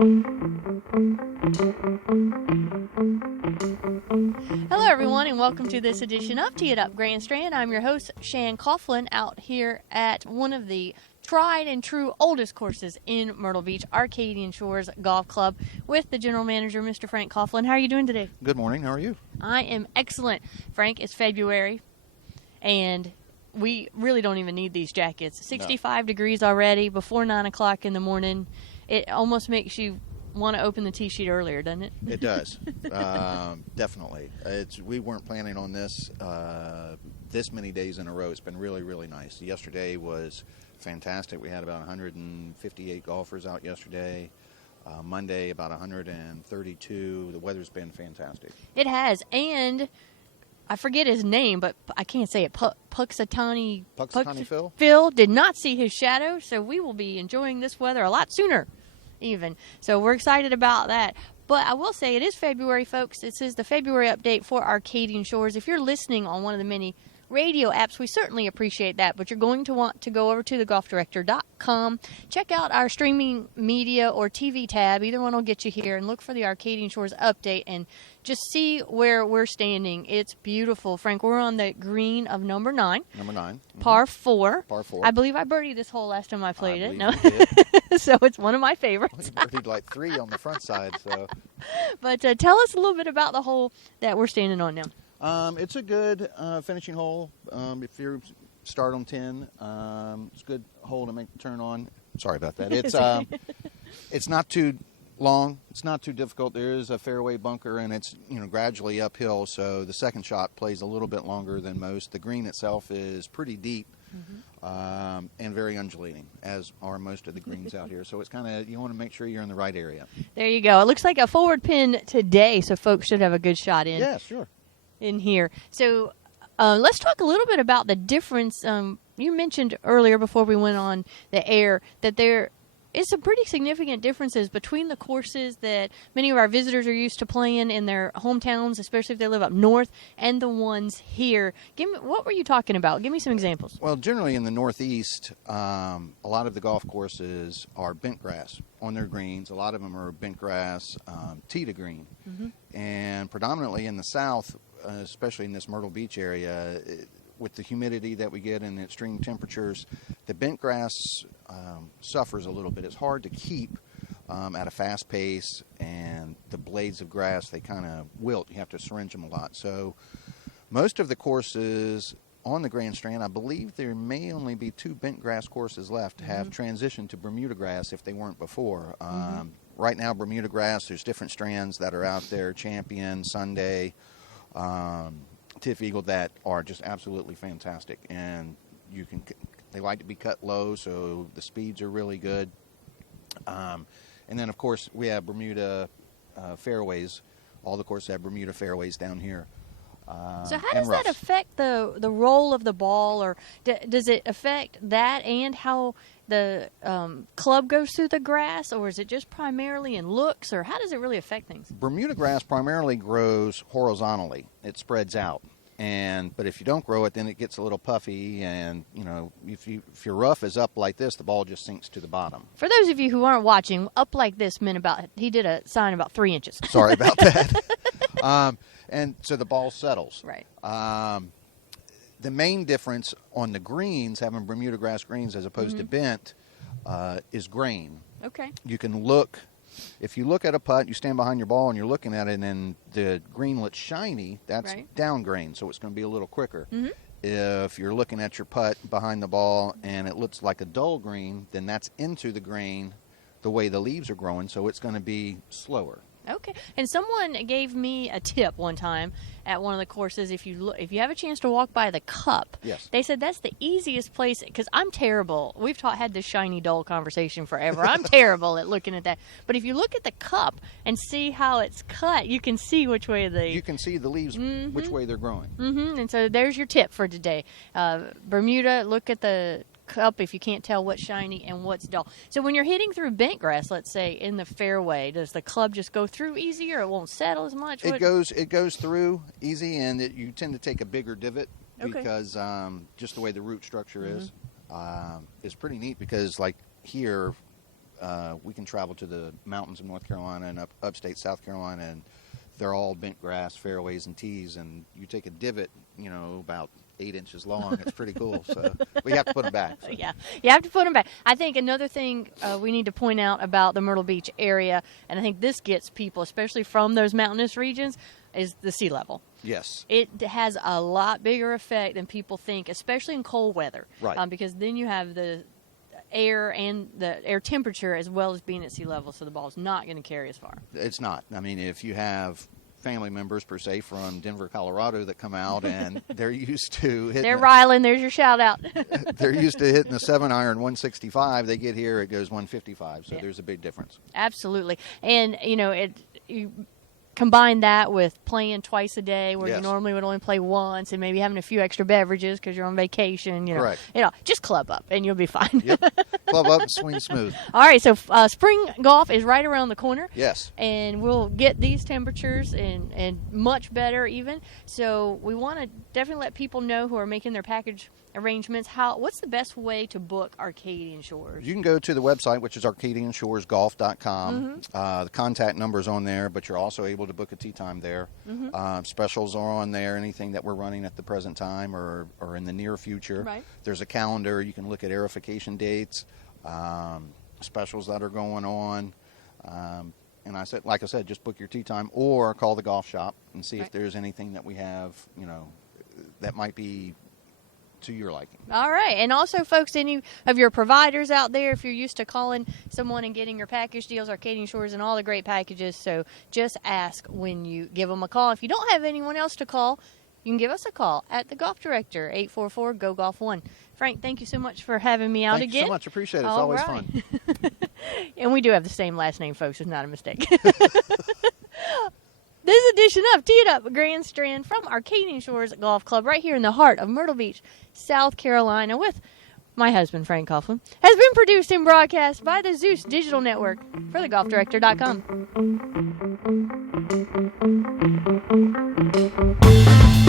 Hello, everyone, and welcome to this edition of Tee It Up Grand Strand. I'm your host, Shan Coughlin, out here at one of the tried and true oldest courses in Myrtle Beach, Arcadian Shores Golf Club, with the general manager, Mr. Frank Coughlin. How are you doing today? Good morning. How are you? I am excellent. Frank, it's February, and we really don't even need these jackets. 65 degrees already before 9 o'clock in the morning. It almost makes you want to open the tee sheet earlier, doesn't it? It does. Definitely. We weren't planning on this many days in a row. It's been really, really nice. Yesterday was fantastic. We had about 158 golfers out yesterday. Monday, about 132. The weather's been fantastic. It has, and I forget his name, but I can't say it. Puxatani Phil? Phil did not see his shadow, so we will be enjoying this weather a lot sooner even. So we're excited about that. But I will say it is February, folks. This is the February update for Arcadian Shores. If you're listening on one of the many radio apps, we certainly appreciate that, but you're going to want to go over to thegolfdirector.com, check out our streaming media or TV tab, either one will get you here, and look for the Arcadian Shores update and just see where we're standing. It's beautiful. Frank, we're on the green of number 9. Number 9. Mm-hmm. Par 4. Par 4. I believe I birdied this hole last time I played it. No. You did. So it's one of my favorites. You birdied like 3 on the front side. So. But tell us a little bit about the hole that we're standing on now. It's a good finishing hole. If you start on 10, it's a good hole to make the turn on. Sorry about that. It's not too long. It's not too difficult. There is a fairway bunker, and it's gradually uphill. So the second shot plays a little bit longer than most. The green itself is pretty deep. Mm-hmm. And very undulating, as are most of the greens out here. So it's kind of, you want to make sure you're in the right area. There you go. It looks like a forward pin today, so folks should have a good shot in. Yeah, sure. In here. So let's talk a little bit about the difference. You mentioned earlier before we went on the air that there is some pretty significant differences between the courses that many of our visitors are used to playing in their hometowns, especially if they live up north, and the ones here. What were you talking about? Give me some examples. Well, generally in the Northeast, a lot of the golf courses are bent grass on their greens. A lot of them are bent grass, tee to green. Mm-hmm. And predominantly in the South, especially in this Myrtle Beach area, with the humidity that we get and the extreme temperatures, the bent grass suffers a little bit. It's hard to keep at a fast pace, and the blades of grass, they kind of wilt. You have to syringe them a lot. So most of the courses on the Grand Strand, I believe there may only be 2 bent grass courses left, have transitioned to Bermuda grass if they weren't before. Right now, Bermuda grass, there's different strands that are out there, Champion, Sunday, Tiff Eagle, that are just absolutely fantastic, and they like to be cut low, so the speeds are really good. And then of course we have Bermuda fairways. All the courses have Bermuda fairways down here. So how does that affect the roll of the ball, or does it affect that and how the club goes through the grass, or is it just primarily in looks, or how does it really affect things? Bermuda grass primarily grows horizontally. It spreads out. But if you don't grow it, then it gets a little puffy, and if your rough is up like this, the ball just sinks to the bottom. For those of you who aren't watching, up like this meant he did a sign about 3 inches. Sorry about that. And so the ball settles. Right. The main difference on the greens, having Bermuda grass greens as opposed to bent, is grain. Okay. You can look. If you look at a putt, you stand behind your ball and you're looking at it, and the green looks shiny, that's down grain, so it's going to be a little quicker. Mm-hmm. If you're looking at your putt behind the ball and it looks like a dull green, then that's into the grain the way the leaves are growing, so it's going to be slower. Okay. And someone gave me a tip one time at one of the courses. If you have a chance to walk by the cup, yes, they said that's the easiest place, because I'm terrible. We've had this shiny dull conversation forever. I'm terrible at looking at that. But if you look at the cup and see how it's cut, you can see which way you can see the leaves, which way they're growing. Mm-hmm. And so there's your tip for today. Bermuda, look at the cup if you can't tell what's shiny and what's dull. So when you're hitting through bent grass, let's say in the fairway, does the club just go through easier? It won't settle as much? It goes through easy, and you tend to take a bigger divot because just the way the root structure is pretty neat, because like here we can travel to the mountains of North Carolina and upstate South Carolina, and they're all bent grass fairways and tees, and you take a divot, about 8 inches long. It's pretty cool. So we have to put them back. So. Yeah, you have to put them back. I think another thing we need to point out about the Myrtle Beach area, and I think this gets people, especially from those mountainous regions, is the sea level. Yes. It has a lot bigger effect than people think, especially in cold weather. Right. Because then you have the air and the air temperature as well as being at sea level, so the ball's not going to carry as far. It's not. I mean, if you have family members, per se, from Denver, Colorado that come out and they're used to hitting... They're Ryland, there's your shout out. They're used to hitting the 7-iron 165. They get here, it goes 155. So there's a big difference. Absolutely. And, you combine that with playing twice a day where you normally would only play once, and maybe having a few extra beverages because you're on vacation. Correct. Just club up and you'll be fine. Yep. Club up and swing smooth. All right, so spring golf is right around the corner. Yes. And we'll get these temperatures and much better even. So we want to definitely let people know who are making their package arrangements what's the best way to book Arcadian Shores. You can go to the website, which is arcadianshoresgolf.com. The contact number's on there, but you're also able to book a tee time there. Specials are on there, anything that we're running at the present time or in the near future. Right. There's a calendar. You can look at aerification dates, specials that are going on. And like I said, just book your tee time or call the golf shop and see if there's anything that we have, that might be to your liking. All right. And also, folks, any of your providers out there, if you're used to calling someone and getting your package deals, Arcadian Shores and all the great packages, so just ask when you give them a call. If you don't have anyone else to call, you can give us a call at the Golf Director, 844-GO-GOLF-1. Frank, thank you so much for having me out again. Thank you so much. Appreciate it. It's always fun. And we do have the same last name, folks. It's not a mistake. This edition of Tee It Up Grand Strand from Arcadian Shores Golf Club right here in the heart of Myrtle Beach, South Carolina with my husband, Frank Coughlin, has been produced and broadcast by the Zeus Digital Network for thegolfdirector.com.